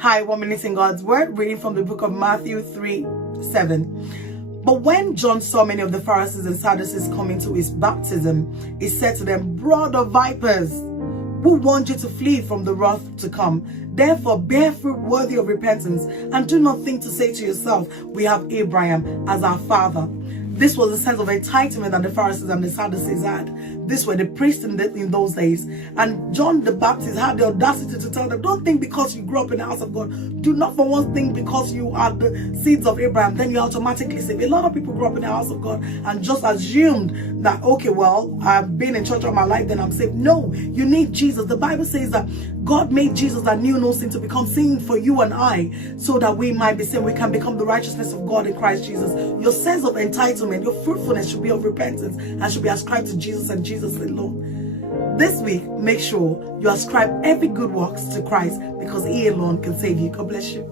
Hi, 1 minute in God's Word, reading from the book of Matthew 3:7. But when John saw many of the Pharisees and Sadducees coming to his baptism, he said to them, "Brood of vipers, who warned you to flee from the wrath to come? Therefore bear fruit worthy of repentance, and do not think to say to yourself, we have Abraham as our father." This was the sense of entitlement that the Pharisees and the Sadducees had. These were the priests in those days. And John the Baptist had the audacity to tell them, don't think because you grew up in the house of God, do not for one think because you are the seeds of Abraham, then you automatically saved. A lot of people grew up in the house of God and just assumed that, okay, well, I've been in church all my life, then I'm saved. No, you need Jesus. The Bible says that God made Jesus that knew no sin to become sin for you and I, so that we might be saved. We can become the righteousness of God in Christ Jesus. Your sense of entitlement, your fruitfulness should be of repentance and should be ascribed to Jesus and Jesus alone. This week, make sure you ascribe every good works to Christ, because He alone can save you. God bless you.